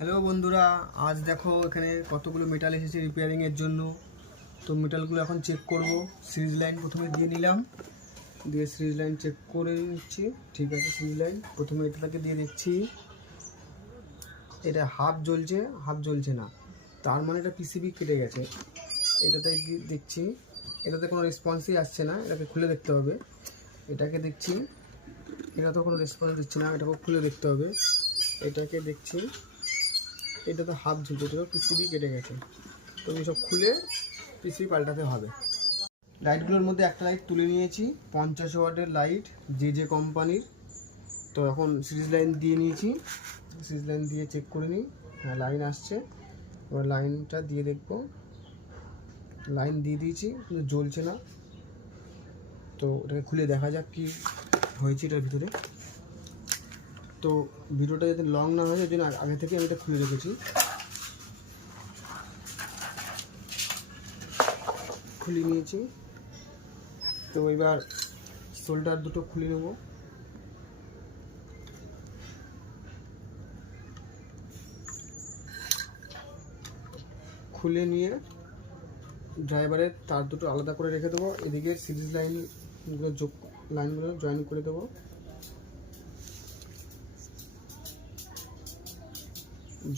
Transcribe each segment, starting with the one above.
Hello বন্ধুরা, আজ দেখো এখানে কতগুলো মেটাল এসেছে রিপেয়ারিংয়ের জন্য। তো মেটালগুলো এখন চেক করব। সিরিজ লাইন প্রথমে দিয়ে নিলাম। দিয়ে সিরিজ লাইন চেক করে নিচ্ছি। ঠিক আছে সিরিজ লাইন প্রথমে এটাকে দিয়ে দেখছি এটা হাফ জ্বলছে হাফ জ্বলছে না। তার মানে এটা পিসিবি কেটে গেছে। এটাতে দেখছি। এটাতে কোনো রেসপন্সই আসছে না। এটাকে খুলে দেখতে হবে। এটাকে দেখছি। এটা তো কোনো রেসপন্স দিচ্ছে না। এটাকে খুলে দেখতে হবে। এটাকে দেখছি। এটা তো হাফ এটা তো পিসিবি কেটে গেছে। তো সব খুলে পিসিবি পাল্টাতে হবে। লাইটগুলোর মধ্যে একটা লাইট তুলে নিয়েছি, পঞ্চাশ ওয়াটের লাইট যে যে কোম্পানির তো এখন সিরিজ লাইন দিয়ে নিয়েছি সিরিজ লাইন দিয়ে চেক করে নিই। হ্যাঁ লাইন আসছে। এবার লাইনটা দিয়ে দেখব। লাইন দিয়ে দিয়েছি, কিন্তু জ্বলছে না। তো এটাকে খুলে দেখা যাক কি হয়েছে এটার ভিতরে। তো ভিডিওটা যাতে লং না হয় ওই জন্য আগে- থেকে আমি এটা খুলে রেখেছি। খুলে নিয়েছি। তো এবার শোল্ডার দুটো খুলে নেব। খুলে নিয়ে ড্রাইভারের তার দুটো আলাদা করে রেখে দেবো। এদিকে সিরিজ লাইনগুলো যোগ লাইনগুলো জয়েন করে দেবো।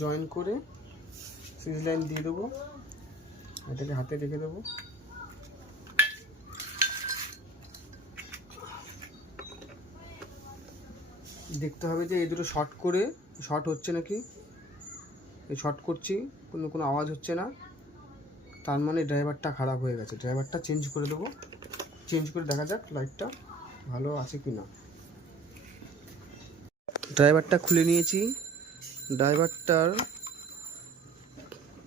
জয়েন করে সিরিজ লাইন দিয়ে দেবো। এটাকে হাতে রেখে দেবো। দেখতে হবে যে এই দুটো শর্ট করে শর্ট হচ্ছে নাকি? এই শর্ট করছি, কোনো কোনো আওয়াজ হচ্ছে না। তার মানে ড্রাইভারটা খারাপ হয়ে গেছে। ড্রাইভারটা চেঞ্জ করে দেবো। চেঞ্জ করে দেখা যাক লাইটটা ভালো আছে কি না ড্রাইভারটা খুলে নিয়েছি। ড্রাইভারটার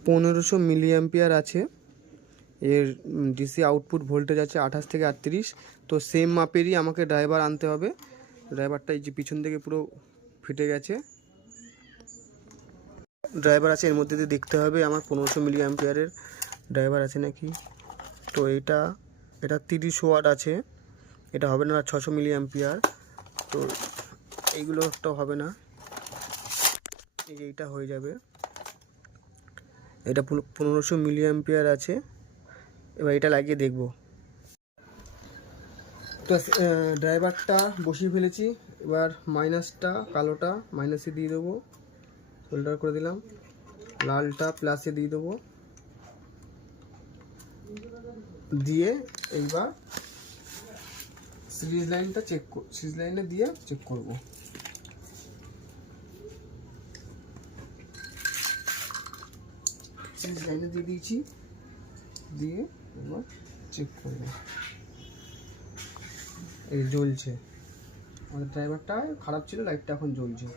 পনেরোশো মিলি অ্যাম্পিয়ার আছে। এর ডিসি আউটপুট ভোল্টেজ আছে আঠাশ থেকে আটত্রিশ। তো সেম মাপেরই আমাকে ড্রাইভার আনতে হবে। ড্রাইভারটা এই যে পিছন থেকে পুরো ফেটে গেছে। ড্রাইভার আছে এর মধ্যে দিয়ে দেখতে হবে আমার পনেরোশো মিলি অ্যাম্পিয়ারের ড্রাইভার আছে নাকি। তো এটা এটা তিরিশ ওয়াট আছে। এটা হবে না, ছশো মিলি অ্যাম্পিয়ার তো এইগুলো একটা হবে না। এই যে এইটা হয়ে যাবে। এটা পনেরোশো মিলি অ্যাম্পিয়ার আছে। এবার এটা লাগিয়ে দেখব। তো ড্রাইভারটা বসিয়ে ফেলেছি। এবার মাইনাসটা, কালোটা, মাইনাসে দিয়ে দেবো। হোল্ডার করে দিলাম। লালটা প্লাসে দিয়ে দেবো। দিয়ে এইবার সিরিজ লাইনটা চেক সিরিজ লাইনে দিয়ে চেক করব। সিরিজ লাইনে দিয়ে দিয়েছি। দিয়ে এবার চেক করব। এই জ্বলছে। আমাদের ড্রাইভারটা খারাপ ছিল লাইটটা এখন জ্বলছে।